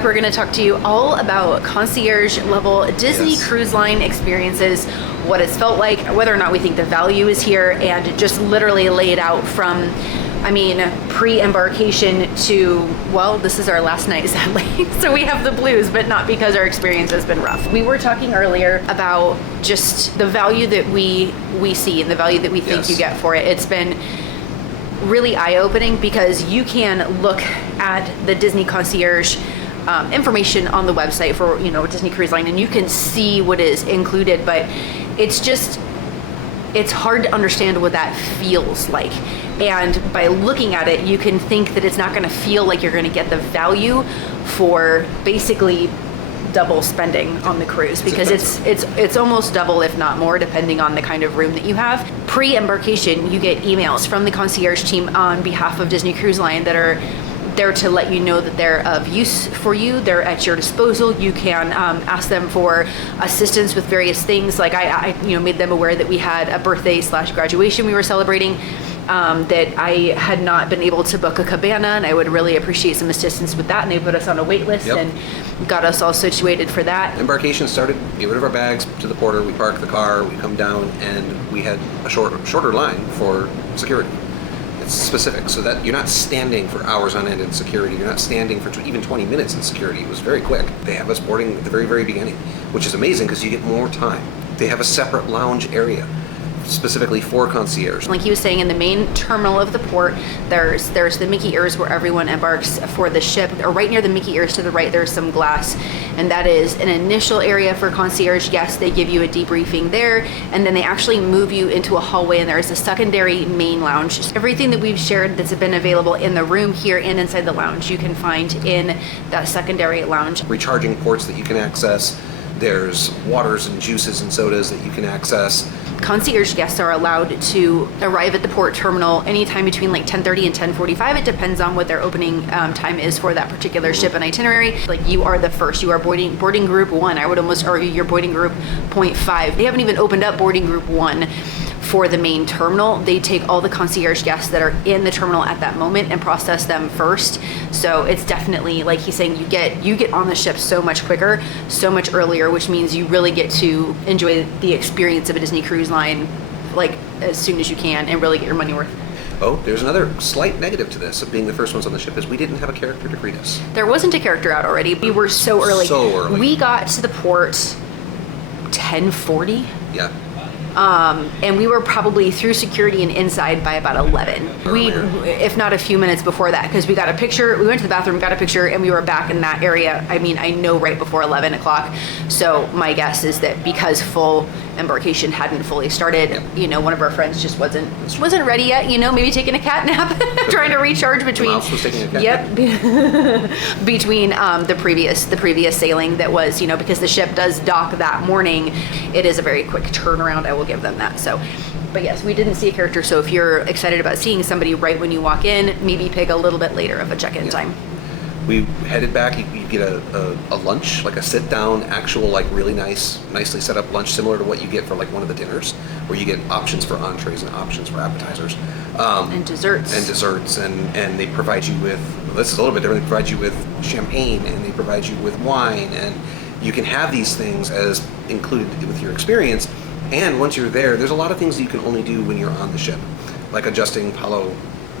We're going to talk to you all about concierge level Disney Cruise Line experiences, what it's felt like, whether or not we think the value is here, and just literally lay it out from, pre-embarkation to, well, this is our last night, sadly. So we have the blues, but not because our experience has been rough. We were talking earlier about just the value that we see and the value that we think you get for it. It's been really eye-opening because you can look at the Disney Concierge information on the website for Disney Cruise Line, and you can see what is included, but it's hard to understand what that feels like. And by looking at it, you can think that it's not going to feel like you're going to get the value for basically double spending on the cruise, because it's almost double, if not more, depending on the kind of room that you have. Pre-embarkation, you get emails from the concierge team on behalf of Disney Cruise Line that are there to let you know that they're of use for you. They're at your disposal. You can ask them for assistance with various things. Like I made them aware that we had a birthday/graduation we were celebrating, that I had not been able to book a cabana, and I would really appreciate some assistance with that. And they put us on a wait list and got us all situated for that. Embarkation started, get rid of our bags to the porter, we park the car, we come down, and we had a shorter line for security. Specific, so that you're not standing for hours on end in security. You're not standing for even 20 minutes in security. It was very quick. They have us boarding at the very, very beginning, which is amazing because you get more time. They have a separate lounge area specifically for concierge. Like he was saying, in the main terminal of the port, there's the Mickey ears where everyone embarks for the ship. Or right near the Mickey ears to the right, there's some glass, and that is an initial area for concierge guests. They give you a debriefing there, and then they actually move you into a hallway, and there's a secondary main lounge. Everything that we've shared that's been available in the room here and inside the lounge, you can find in that secondary lounge. Recharging ports that you can access. There's waters and juices and sodas that you can access. Concierge guests are allowed to arrive at the port terminal anytime between like 10:30 and 10:45. It depends on what their opening time is for that particular ship and itinerary. Like, you are the first. You are boarding group 1. I would almost argue you're boarding group 0.5. They haven't even opened up boarding group 1 for the main terminal. They take all the concierge guests that are in the terminal at that moment and process them first. So it's definitely, like he's saying, you get on the ship so much quicker, so much earlier, which means you really get to enjoy the experience of a Disney Cruise Line like as soon as you can and really get your money worth. Oh, there's another slight negative to this of being the first ones on the ship, is we didn't have a character to greet us. There wasn't a character out already. We were so early. So early. We got to the port 10:40. Yeah. And we were probably through security and inside by about 11. If not a few minutes before that, because we got a picture, we went to the bathroom, got a picture, and we were back in that area. I know right before 11 o'clock. So my guess is that because full embarkation hadn't fully started, one of our friends just wasn't ready yet, maybe taking a cat nap, trying to recharge between. The mouse was taking a cat nap. Between the previous sailing that was, because the ship does dock that morning, it is a very quick turnaround. I will give them that. So, but yes, we didn't see a character. So if you're excited about seeing somebody right when you walk in, maybe pick a little bit later of a check-in time. We headed back. You get a lunch, like a sit-down, actual, like really nicely set up lunch, similar to what you get for like one of the dinners, where you get options for entrees and options for appetizers. And desserts. And they provide you with, this is a little bit different, they provide you with champagne, and they provide you with wine, and you can have these things as included with your experience. And once you're there, there's a lot of things that you can only do when you're on the ship, like adjusting palo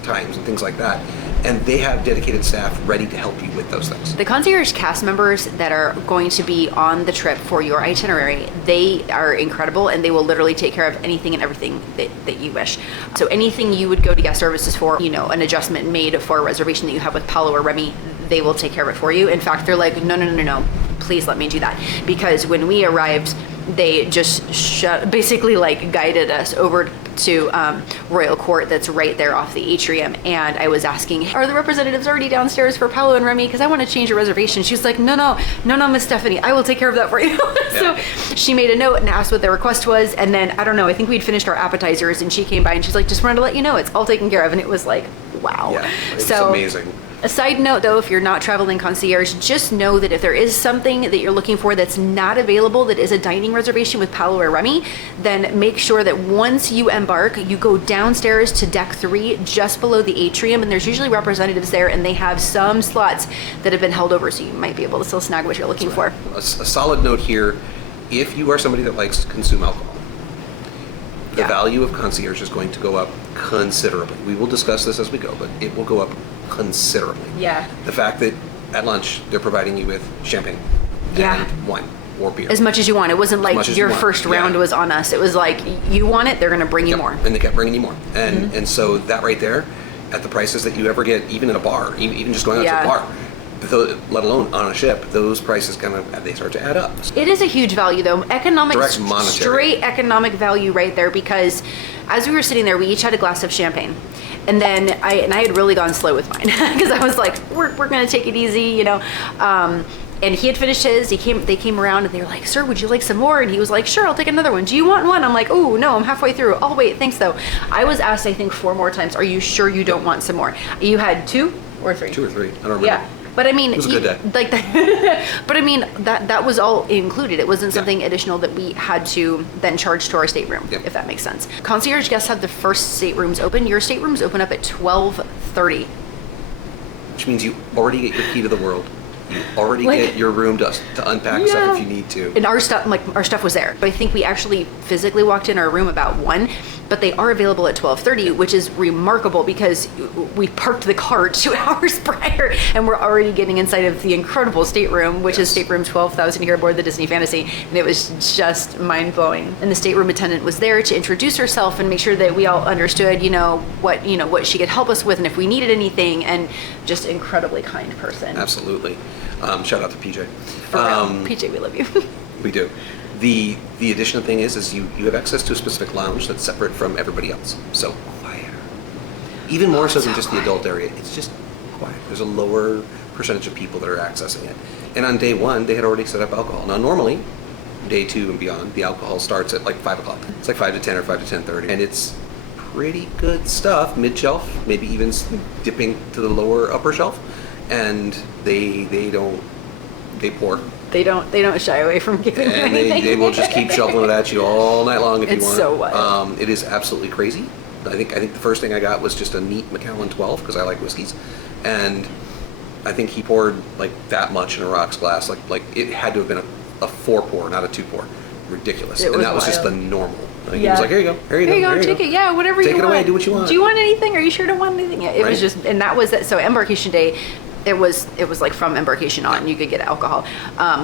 times and things like that. And they have dedicated staff ready to help you with those things. The concierge cast members that are going to be on the trip for your itinerary, they are incredible, and they will literally take care of anything and everything that you wish. So anything you would go to guest services for, an adjustment made for a reservation that you have with Paolo or Remy, they will take care of it for you. In fact, they're like, no, please let me do that. Because when we arrived, they just basically like guided us over to Royal Court that's right there off the atrium. And I was asking, are the representatives already downstairs for Paolo and Remy? Because I want to change a reservation. She's like, no, Miss Stephanie, I will take care of that for you. So she made a note and asked what their request was. And then, I don't know, I think we'd finished our appetizers, and she came by and she's like, just wanted to let you know it's all taken care of. And it was like, wow. Yeah, it's so amazing. A side note though, if you're not traveling concierge, just know that if there is something that you're looking for that's not available, that is a dining reservation with Paolo or Remy, then make sure that once you embark, you go downstairs to deck 3, just below the atrium, and there's usually representatives there, and they have some slots that have been held over, so you might be able to still snag what you're looking for. A solid note here, if you are somebody that likes to consume alcohol, the value of concierge is going to go up considerably. We will discuss this as we go, but it will go up considerably. Yeah. The fact that at lunch they're providing you with champagne and wine or beer. As much as you want. It wasn't like your first round was on us. It was like, you want it, they're going to bring you more. And they kept bringing you more. And and so that right there, at the prices that you ever get, even in a bar, even just going out to a bar, let alone on a ship, those prices they start to add up. It is a huge value though. Direct monetary. Straight economic value right there, because as we were sitting there, we each had a glass of champagne. And then I had really gone slow with mine because I was like, we're going to take it easy, you know. And he had finished his. They came around and they were like, "Sir, would you like some more?" And he was like, "Sure, I'll take another one. Do you want one?" I'm like, "Oh no, I'm halfway through. Oh wait, thanks though." I was asked, I think 4 more times, "Are you sure you don't want some more?" You had 2 or 3? 2 or 3. I don't remember. Yeah. But I mean, it was a good day. Like that, but I mean that was all included. It wasn't something additional that we had to then charge to our stateroom, if that makes sense. Concierge guests have the first staterooms open. Your staterooms open up at 12:30, which means you already get your key to the world. You already get your room to unpack stuff if you need to. And our stuff was there. But I think we actually physically walked in our room about 1, but they are available at 12:30, which is remarkable because we parked the car 2 hours prior and we're already getting inside of the incredible stateroom, which is stateroom 12,000 here aboard the Disney Fantasy. And it was just mind blowing. And the stateroom attendant was there to introduce herself and make sure that we all understood, what she could help us with and if we needed anything, and just incredibly kind person. Absolutely. Shout out to PJ. For real. PJ, we love you. We do. The additional thing is you have access to a specific lounge that's separate from everybody else. So quieter. Even more so than just the adult area. It's just quiet. There's a lower percentage of people that are accessing it. And on day 1, they had already set up alcohol. Now normally, day 2 and beyond, the alcohol starts at like 5 o'clock. It's like 5 to 10 or 5 to 10:30. And it's pretty good stuff, mid-shelf, maybe even dipping to the lower upper shelf. And they pour. They don't shy away from giving you anything. They will just keep shoveling it at you all night long if you want. It's so wild. It is absolutely crazy. I think the first thing I got was just a neat Macallan 12 because I like whiskeys, and I think he poured like that much in a rocks glass. Like it had to have been a 4 pour, not a 2 pour. Ridiculous. And that was just the normal. He was like, here you go, take it. Yeah, whatever you want. Take it away, do what you want. Do you want anything? Are you sure you don't want anything? Yeah, it was just, and that was it. So embarkation day, it was like from embarkation on, you could get alcohol,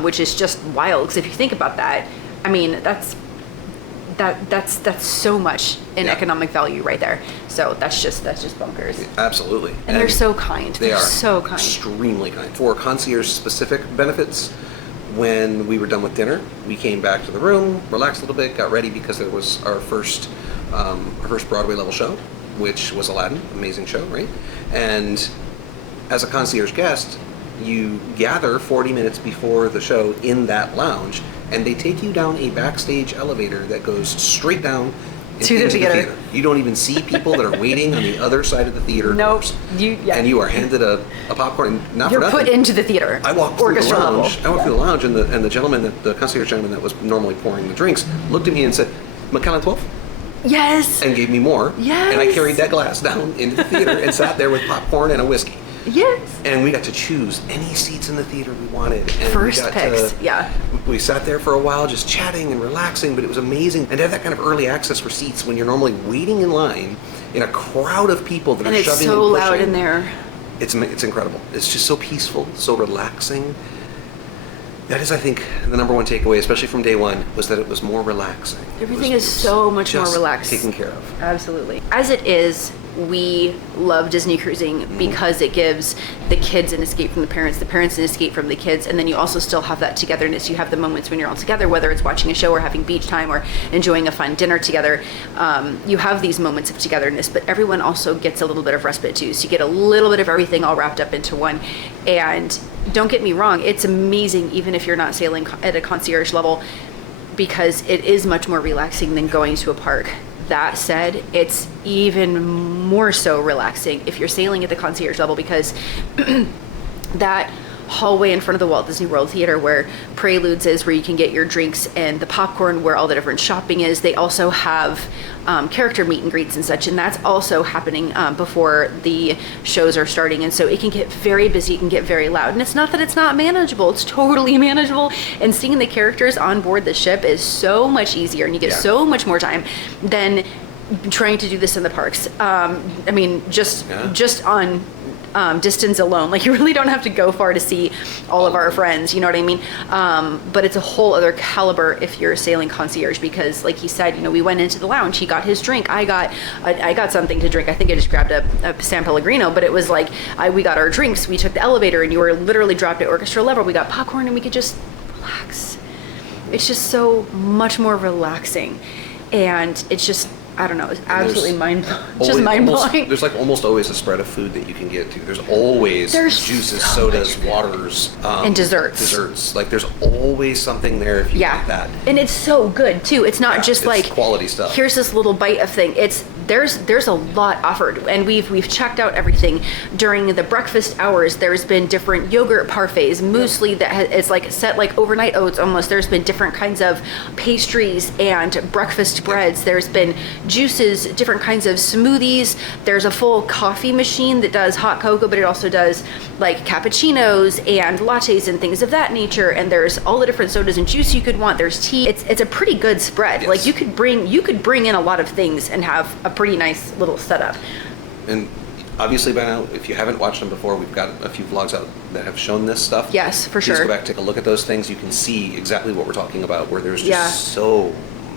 which is just wild. Because if you think about that, I mean, that's so much in economic value right there. So that's just bonkers. Absolutely. And they're so kind. They are so kind. Extremely kind. For concierge specific benefits, when we were done with dinner, we came back to the room, relaxed a little bit, got ready because there was our first Broadway level show, which was Aladdin. Amazing show, right? And as a concierge guest, you gather 40 minutes before the show in that lounge, and they take you down a backstage elevator that goes straight down into the theater. You don't even see people that are waiting on the other side of the theater. Nope. Doors. And you are handed a popcorn. And You're put into the theater. I walked through the lounge, and the gentleman, the concierge gentleman that was normally pouring the drinks, looked at me and said, "Macallan 12?" Yes. And gave me more. Yes. And I carried that glass down into the theater and sat there with popcorn and a whiskey. Yes. And we got to choose any seats in the theater we wanted. And First picks, We sat there for a while just chatting and relaxing, but it was amazing. And to have that kind of early access for seats when you're normally waiting in line in a crowd of people that are shoving and pushing. And it's so loud in there. It's incredible. It's just so peaceful, so relaxing. That is, I think, the number one takeaway, especially from day 1, was that it was more relaxing. Everything is so much more relaxed. Taken care of. Absolutely. As it is, we love Disney cruising because it gives the kids an escape from the parents an escape from the kids, and then you also still have that togetherness. You have the moments when you're all together, whether it's watching a show or having beach time or enjoying a fun dinner together. You have these moments of togetherness, but everyone also gets a little bit of respite too. So you get a little bit of everything all wrapped up into one. And don't get me wrong, it's amazing even if you're not sailing at a concierge level, because it is much more relaxing than going to a park. That said, it's even more so relaxing if you're sailing at the concierge level, because that hallway in front of the Walt Disney World Theater where Preludes is, where you can get your drinks, and the popcorn where all the different shopping is, they also have character meet and greets and such, and that's also happening before the shows are starting. And so it can get very busy, it can get very loud, and it's not that it's not manageable, it's totally manageable. And seeing the characters on board the ship is so much easier, and you get so much more time than trying to do this in the parks. I mean, just on distance alone, like you really don't have to go far to see all of our friends, you know what I mean? But it's a whole other caliber if you're sailing concierge, because like he said, you know, we went into the lounge, he got his drink, I got something to drink. I think I just grabbed a San Pellegrino, but it was like we got our drinks, we took the elevator, and you were literally dropped at orchestra level. We got popcorn and we could just relax. It's just so much more relaxing, and it's just, I don't know, it's absolutely mind-blowing. There's like almost always a spread of food that you can get to. There's always juices, so sodas, waters, and desserts. Like there's always something there if you want that. And it's so good too. It's not just like quality stuff. Here's this little bite of thing. There's a lot offered, and we've checked out everything during the breakfast hours. There's been different yogurt parfaits, muesli that is like set like overnight oats almost. There's been different kinds of pastries and breakfast breads. There's been juices, different kinds of smoothies. There's a full coffee machine that does hot cocoa, but it also does like cappuccinos and lattes and things of that nature. And there's all the different sodas and juice you could want. There's tea. It's a pretty good spread. Yes. Like you could bring in a lot of things and have a pretty nice little setup. And obviously by now, if you haven't watched them before, we've got a few vlogs out that have shown this stuff. Yes, for sure. Please go back, take a look at those things. You can see exactly what we're talking about, where there's just so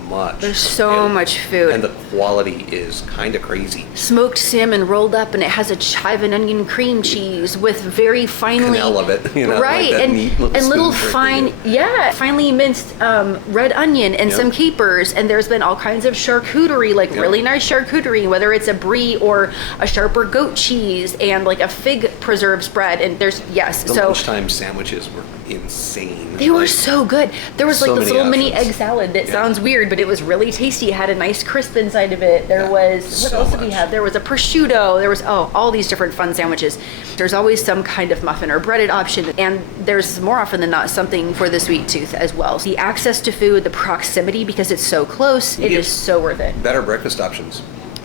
much. There's so much food. And the quality is kind of crazy. Smoked salmon rolled up, and it has a chive and onion cream cheese with very finely... Canal of it, you know, right, like and little finely minced red onion and some capers, and there's been all kinds of charcuterie, like really nice charcuterie, whether it's a brie or a sharper goat cheese, and like a fig preserve spread, and there's, the lunchtime sandwiches were insane. They were so good. There was like this little mini egg salad that sounds weird, but it was really tasty. It had a nice crisp inside of it. There was, what else did we have? There was a prosciutto. There was, all these different fun sandwiches. There's always some kind of muffin or breaded option. And there's more often than not something for the sweet tooth as well. The access to food, the proximity, because it's so close, it is so worth it. Better breakfast options.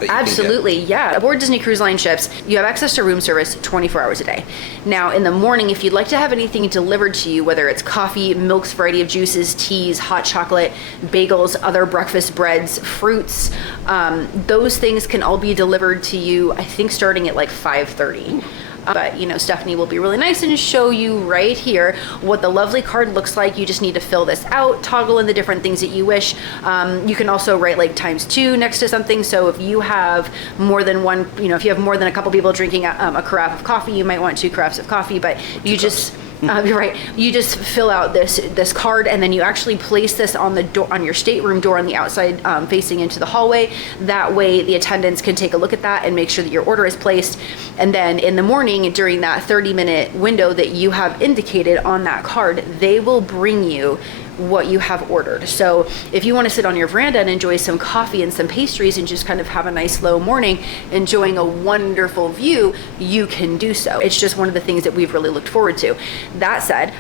Absolutely, yeah. Aboard Disney Cruise Line ships, you have access to room service 24 hours a day. Now, in the morning, if you'd like to have anything delivered to you, whether it's coffee, milks, variety of juices, teas, hot chocolate, bagels, other breakfast breads, fruits, those things can all be delivered to you, I think, starting at like 5:30. But, you know, Stephanie will be really nice and show you right here what the lovely card looks like. You just need to fill this out, toggle in the different things that you wish. You can also write like ×2 next to something. So if you have more than one, you know, if you have more than a couple people drinking a carafe of coffee, you might want 2 carafes of coffee, but you just... you're right. You just fill out this card, and then you actually place this on the door, on your stateroom door on the outside, facing into the hallway. That way, the attendants can take a look at that and make sure that your order is placed. And then in the morning, during that 30-minute window that you have indicated on that card, they will bring you what you have ordered. So if you want to sit on your veranda and enjoy some coffee and some pastries and just kind of have a nice slow morning enjoying a wonderful view, you can do so. It's just one of the things that we've really looked forward to. That said,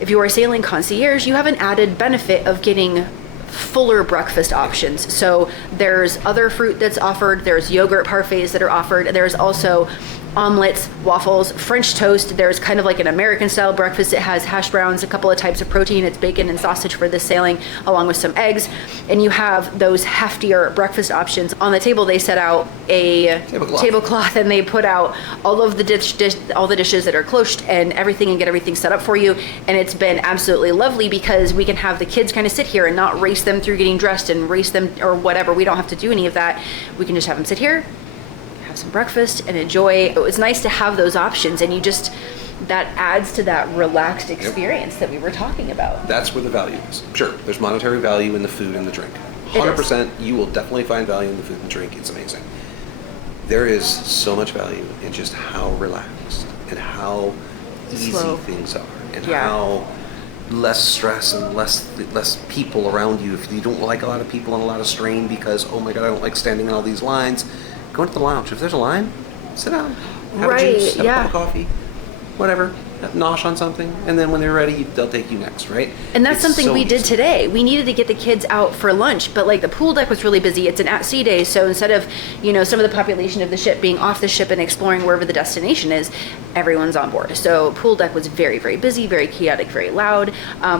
if you are sailing concierge, you have an added benefit of getting fuller breakfast options. So there's other fruit that's offered, there's yogurt parfaits that are offered, there's also omelets, waffles, French toast. There's kind of like an American style breakfast. It has hash browns, a couple of types of protein. It's bacon and sausage for this sailing, along with some eggs. And you have those heftier breakfast options. On the table, they set out a tablecloth, and they put out all of the all the dishes that are cloche and everything, and get everything set up for you. And it's been absolutely lovely because we can have the kids kind of sit here and not race them through getting dressed and race them or whatever. We don't have to do any of that. We can just have them sit here, have some breakfast, and enjoy. It's nice to have those options, and that adds to that relaxed experience that we were talking about. That's where the value is. Sure, there's monetary value in the food and the drink. 100%, you will definitely find value in the food and drink. It's amazing. There is so much value in just how relaxed and how easy things are, and how less stress and less people around you. If you don't like a lot of people and a lot of strain because, oh my God, I don't like standing in all these lines, go into the lounge. If there's a line, sit down, have a juice, have a cup of coffee, whatever. Nosh on something, and then when they're ready, they'll take you next, right? And that's It's something so we did easy. today. We needed to get the kids out for lunch, but like the pool deck was really busy. It's an at-sea day, so instead of, some of the population of the ship being off the ship and exploring wherever the destination is, everyone's on board. So pool deck was very, very busy, very chaotic, very loud,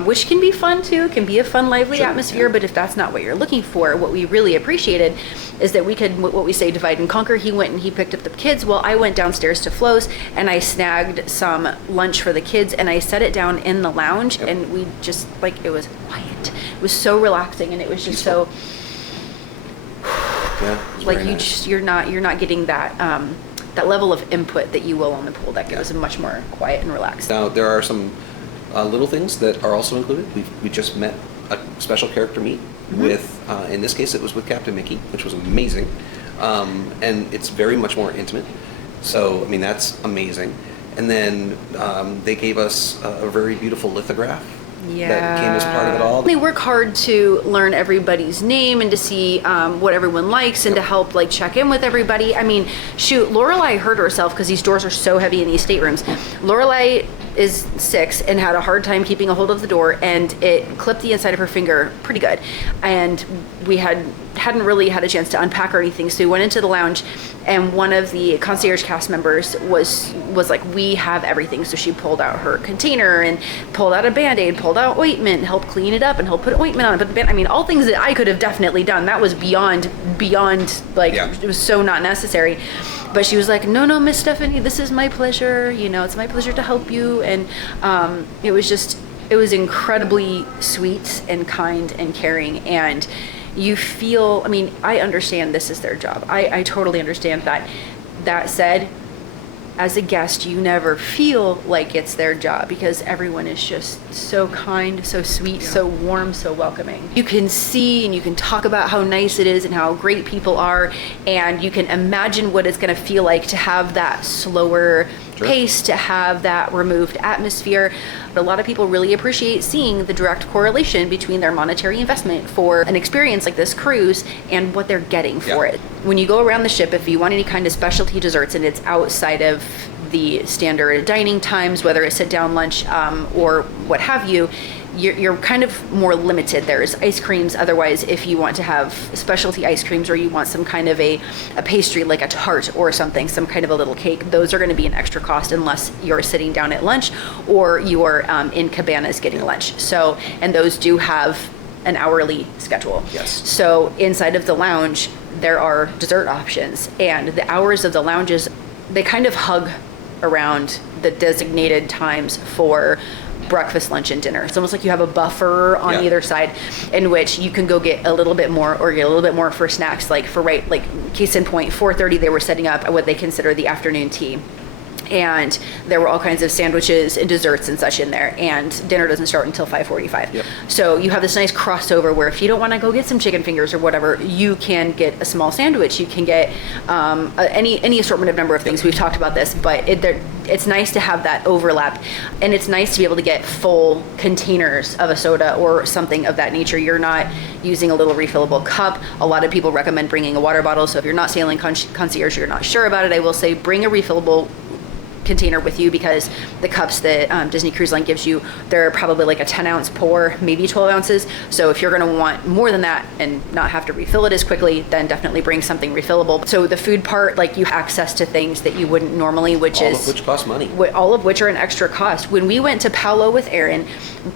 which can be fun too, can be a fun, lively Sure, atmosphere, yeah. but if that's not what you're looking for, what we really appreciated is that we could, what we say, divide and conquer. He went and he picked up the kids while I went downstairs to Flo's and I snagged some lunch for the kids and I set it down in the lounge. Yep. And we just, it was quiet. It was so relaxing and it was just Peaceful. so, Yeah, it was very nice. you're not getting that, that level of input that you will on the pool deck. It Yeah. was much more quiet and relaxed. Now there are some little things that are also included. We just met a special character meet with, in this case, it was with Captain Mickey, which was amazing, and it's very much more intimate. So I mean that's amazing. And then they gave us a very beautiful lithograph that came as part of it all. They work hard to learn everybody's name and to see what everyone likes and to help check in with everybody. I mean, shoot, Lorelai hurt herself because these doors are so heavy in these staterooms. Lorelai is 6 and had a hard time keeping a hold of the door and it clipped the inside of her finger pretty good. And we hadn't really had a chance to unpack or anything, so we went into the lounge and one of the concierge cast members was like, we have everything. So she pulled out her container and pulled out a Band-Aid, pulled out ointment, helped clean it up and helped put ointment on it. But I mean, all things that I could have definitely done. That was beyond It was so not necessary. But she was like, no, Miss Stephanie, this is my pleasure. It's my pleasure to help you. And it was incredibly sweet and kind and caring. And you feel, I mean, I understand this is their job. I totally understand that. That said, as a guest, you never feel like it's their job because everyone is just so kind, so sweet, so warm, so welcoming. You can see and you can talk about how nice it is and how great people are, and you can imagine what it's going to feel like to have that slower pace, to have that removed atmosphere. But a lot of people really appreciate seeing the direct correlation between their monetary investment for an experience like this cruise and what they're getting for it. When you go around the ship, if you want any kind of specialty desserts and it's outside of the standard dining times, whether it's sit down lunch or what have you, you're kind of more limited. There's ice creams. Otherwise, if you want to have specialty ice creams or you want some kind of a pastry like a tart or something, some kind of a little cake, those are going to be an extra cost unless you're sitting down at lunch or you're in cabanas getting lunch. So, and those do have an hourly schedule. Yes. So inside of the lounge, there are dessert options, and the hours of the lounges, they kind of hug around the designated times for breakfast, lunch, and dinner. It's almost like you have a buffer on either side in which you can go get a little bit more or get a little bit more for snacks. Case in point, 4:30 they were setting up what they consider the afternoon tea. And there were all kinds of sandwiches and desserts and such in there, and dinner doesn't start until 5:45. Yep. So you have this nice crossover where if you don't want to go get some chicken fingers or whatever, you can get a small sandwich. You can get any assortment of number of things. We've talked about this, but it's nice to have that overlap, and it's nice to be able to get full containers of a soda or something of that nature. You're not using a little refillable cup. A lot of people recommend bringing a water bottle, so if you're not sailing concierge, you're not sure about it, I will say bring a refillable container with you, because the cups that Disney Cruise Line gives you, they're probably like a 10-ounce pour, maybe 12 ounces. So if you're going to want more than that and not have to refill it as quickly, then definitely bring something refillable. So the food part, you have access to things that you wouldn't normally, All of which cost money. all of which are an extra cost. When we went to Paolo with Aaron,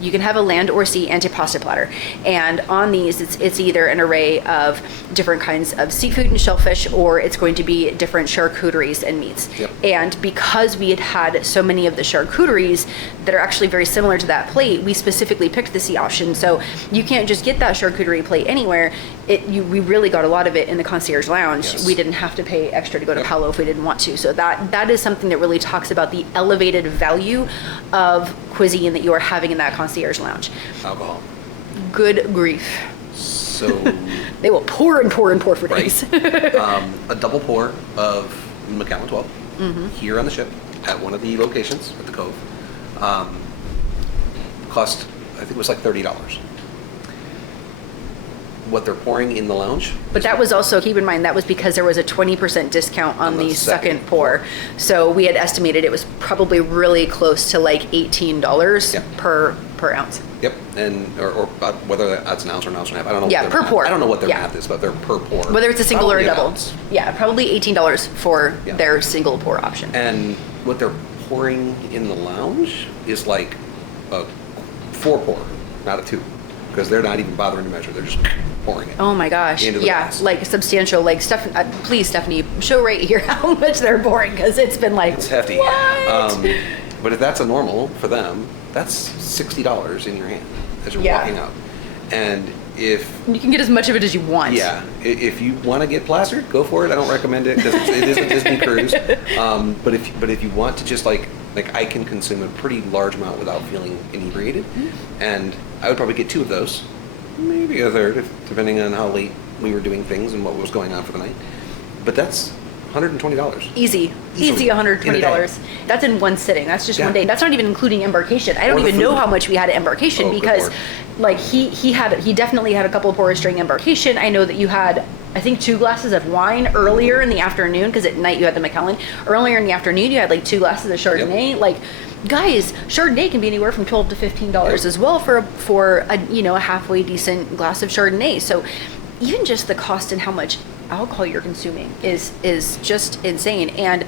you can have a land or sea antipasta platter, and on these it's either an array of different kinds of seafood and shellfish, or it's going to be different charcuteries and meats. Yep. And because we had so many of the charcuteries that are actually very similar to that plate, we specifically picked the sea option. So you can't just get that charcuterie plate anywhere. We really got a lot of it in the concierge lounge. Yes. We didn't have to pay extra to go to Paolo if we didn't want to. So that is something that really talks about the elevated value of cuisine that you are having in that concierge lounge. Alcohol. Good grief. So They will pour and pour and pour for days. a double pour of Macallan 12 here on the ship at one of the locations at the Cove cost I think it was like $30. What they're pouring in the lounge. But that was also, keep in mind, that was because there was a 20% discount on the second pour. So we had estimated it was probably really close to like $18 Yep. per ounce. Yep, and or whether that's an ounce or an ounce and a half. I don't know. Yeah, what per their pour. Math, I don't know what their Yeah. math is, but they're per pour. Whether it's a single or a Probably an double. ounce. Yeah, probably $18 for Yeah. their single pour option. And what they're pouring in the lounge is like a 4 pour, not a 2, because they're not even bothering to measure. They're just pouring it. Oh my gosh. Into the Yeah, glass. like substantial, like please, Stephanie, show right here how much they're pouring, because it's been like, It's hefty. what? But if that's a normal for them, that's $60 in your hand as you're Yeah. walking out. And if You can get as much of it as you want. Yeah, if you want to get plastered, go for it. I don't recommend it because it is a Disney cruise. But if you want to just like I can consume a pretty large amount without feeling inebriated, and I would probably get 2 of those, maybe a third, depending on how late we were doing things and what was going on for the night. But that's $120. Easy Easily. $120. That's in one sitting. That's just Yeah. one day. That's not even including embarkation. I don't Or the even know food. how much we had at embarkation, Oh, good because Lord. like he definitely had a couple of pours during embarkation. I know that you had, I think, 2 glasses of wine earlier in the afternoon, because at night you had the Macallan. Earlier in the afternoon you had like 2 glasses of Chardonnay. Yep. Like, guys, Chardonnay can be anywhere from $12 to $15 Yep. as well for a halfway decent glass of Chardonnay. So even just the cost and how much alcohol you're consuming is just insane. And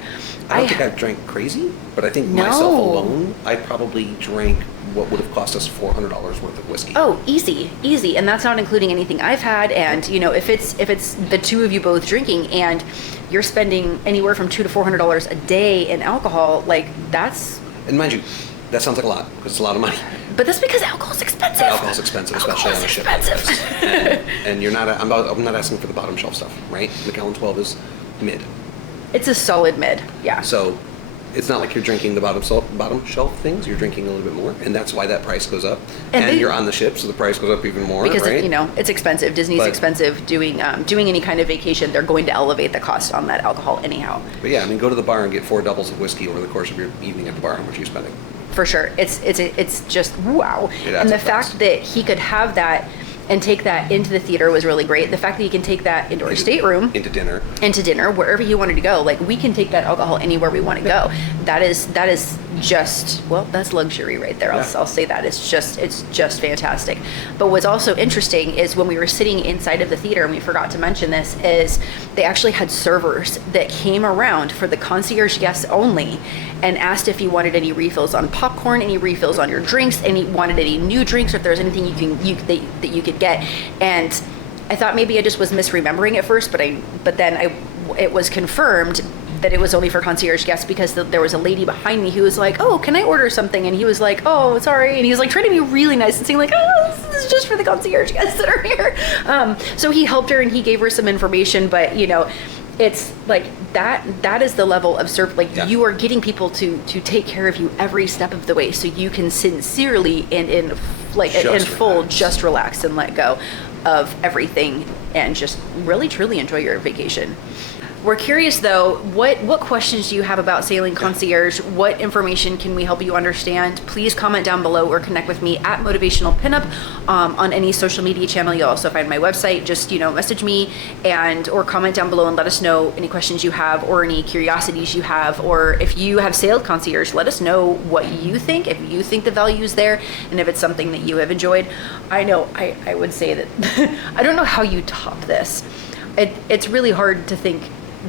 I don't think I drank crazy, but I think myself alone, I probably drank what would have cost us $400 worth of whiskey. Oh, easy, and that's not including anything I've had. And if it's the 2 of you both drinking, and you're spending anywhere from $200 to $400 a day in alcohol, like that's. And mind you, that sounds like a lot because it's a lot of money. But that's because alcohol's expensive. Alcohol's expensive, especially on a ship. Expensive. And you're not. I'm not asking for the bottom shelf stuff, right? Macallan 12 is mid. It's a solid mid. Yeah. So it's not like you're drinking the bottom shelf things. You're drinking a little bit more, and that's why that price goes up. And you're on the ship, so the price goes up even more, because right? it's expensive. Disney's expensive. Doing any kind of vacation, they're going to elevate the cost on that alcohol anyhow. But yeah, I mean, go to the bar and get 4 doubles of whiskey over the course of your evening at the bar. How much are you spending? For sure. It's just wow. It adds And the up fast. fact that he could have that and take that into the theater was really great. The fact that he can take that into our stateroom, into dinner, wherever he wanted to go, like we can take that alcohol anywhere we want to go. That is just, well, that's luxury right there. Yeah. I'll say that. It's just fantastic. But what's also interesting is when we were sitting inside of the theater, and we forgot to mention this, is they actually had servers that came around for the concierge guests only and asked if you wanted any refills on popcorn, any refills on your drinks, wanted any new drinks, or if there's anything that you could get. And I thought maybe I just was misremembering at first, but then it was confirmed that it was only for concierge guests, because there was a lady behind me who was like, "Oh, can I order something?" And he was like, "Oh, sorry," and he was like trying to be really nice and saying like, "Oh, this is just for the concierge guests that are here." So he helped her and he gave her some information, but it's like that is the level of service. Like, Yeah. you are getting people to take care of you every step of the way, so you can sincerely and in full relax. just relax and let go of everything and just really truly enjoy your vacation. We're curious though, what questions do you have about sailing concierge? What information can we help you understand? Please comment down below or connect with me at Motivational Pinup on any social media channel. You'll also find my website. Just message me or comment down below and let us know any questions you have or any curiosities you have. Or if you have sailed concierge, let us know what you think, if you think the value is there, and if it's something that you have enjoyed. I know I would say that I don't know how you top this. It's really hard to think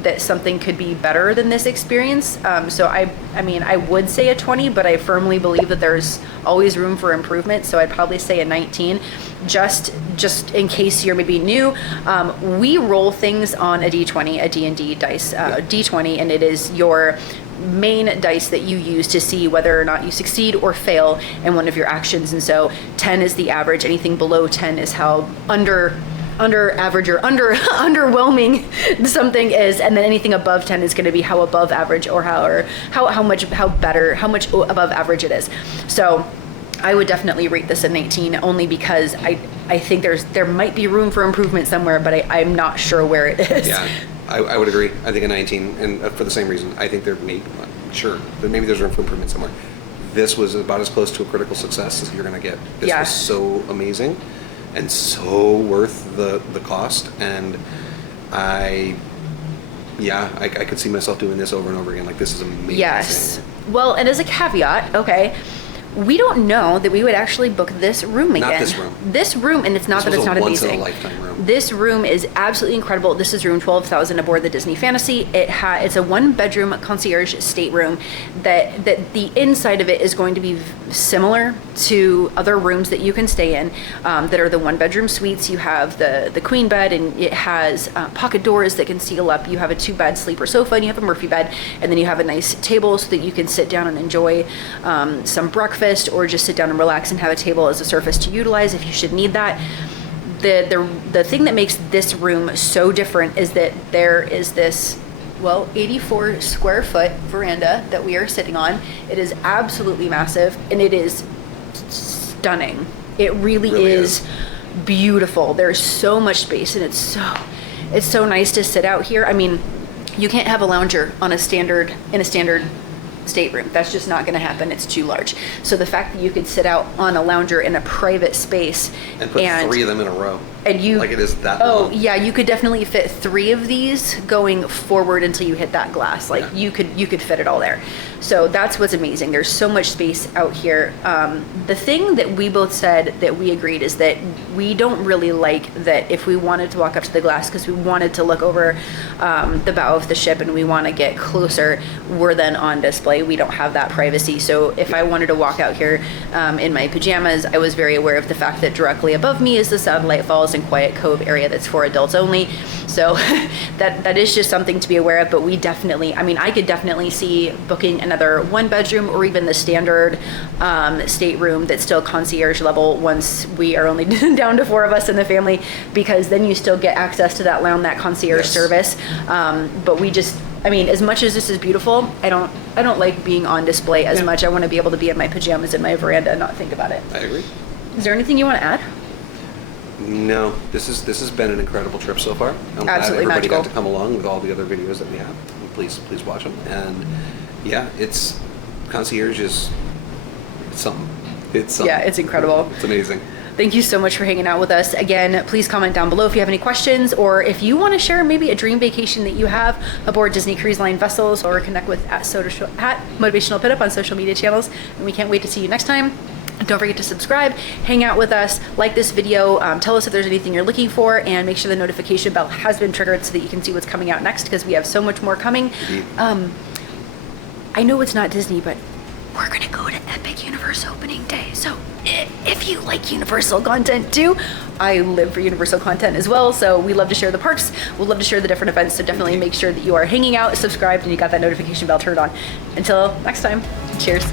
that something could be better than this experience. So I mean, I would say a 20, but I firmly believe that there's always room for improvement. So I'd probably say a 19, just in case you're maybe new. We roll things on a D20, a D&D dice, D20, and it is your main dice that you use to see whether or not you succeed or fail in one of your actions. And so 10 is the average. Anything below 10 is how under average or underwhelming something is, and then anything above 10 is going to be how above average or how much above average it is. So I would definitely rate this a 19, only because I think there might be room for improvement somewhere, but I'm not sure where it is. Yeah, I would agree. I think a 19, and for the same reason, I think maybe there's room for improvement somewhere. this was about as close to a critical success as you're going to get. This Yeah. was so amazing and so worth the cost. And I could see myself doing this over and over again. Like, this is amazing. Yes. Well, and as a caveat, okay, we don't know that we would actually book this room again. Not this room. This room, and it's not that it's not amazing. Once in a lifetime room. This room is absolutely incredible. This is room 12,000 aboard the Disney Fantasy. It's a 1-bedroom concierge stateroom that the inside of it is going to be similar to other rooms that you can stay in that are the 1-bedroom suites. You have the queen bed, and it has pocket doors that can seal up. You have a 2-bed sleeper sofa, and you have a Murphy bed, and then you have a nice table so that you can sit down and enjoy some breakfast, or just sit down and relax and have a table as a surface to utilize if you should need that. The thing that makes this room so different is that there is this 84 square foot veranda that we are sitting on. It is absolutely massive, and it is stunning. It really is beautiful. There's so much space, and it's so nice to sit out here. I mean, you can't have a lounger in a standard stateroom. That's just not going to happen. It's too large. So the fact that you could sit out on a lounger in a private space and put 3 of them in a row, and you, like, it is that long. Yeah, you could definitely fit 3 of these going forward until you hit that glass. Like, you could fit it all there. So that's what's amazing. There's so much space out here. The thing that we both said that we agreed is that we don't really like that if we wanted to walk up to the glass because we wanted to look over the bow of the ship and we want to get closer, we're then on display. We don't have that privacy. So if I wanted to walk out here in my pajamas, I was very aware of the fact that directly above me is the Satellite Falls and Quiet Cove area that's for adults only. So that is just something to be aware of. But we definitely, I mean, I could definitely see booking another 1-bedroom or even the standard stateroom that's still concierge level once we are only down to 4 of us in the family, because then you still get access to that lounge, that concierge service. But we just, I mean, as much as this is beautiful, I don't like being on display as much. I want to be able to be in my pajamas in my veranda and not think about it. I agree. Is there anything you want to add? No, this has been an incredible trip so far. I'm glad Absolutely everybody magical. got to come along with all the other videos that we have. Please watch them. And it's Concierge is something. It's something. Yeah, it's incredible. It's amazing. Thank you so much for hanging out with us. Again, please comment down below if you have any questions, or if you want to share maybe a dream vacation that you have aboard Disney Cruise Line vessels, or connect with at Motivational Pinup on social media channels. And we can't wait to see you next time. Don't forget to subscribe, hang out with us, like this video, tell us if there's anything you're looking for, and make sure the notification bell has been triggered so that you can see what's coming out next, because we have so much more coming. I know it's not Disney, but we're gonna go to Epic Universe opening day. So if you like Universal content too, I live for Universal content as well. So we love to share the parks. We'll love to share the different events. So definitely make sure that you are hanging out, subscribed, and you got that notification bell turned on. Until next time, cheers.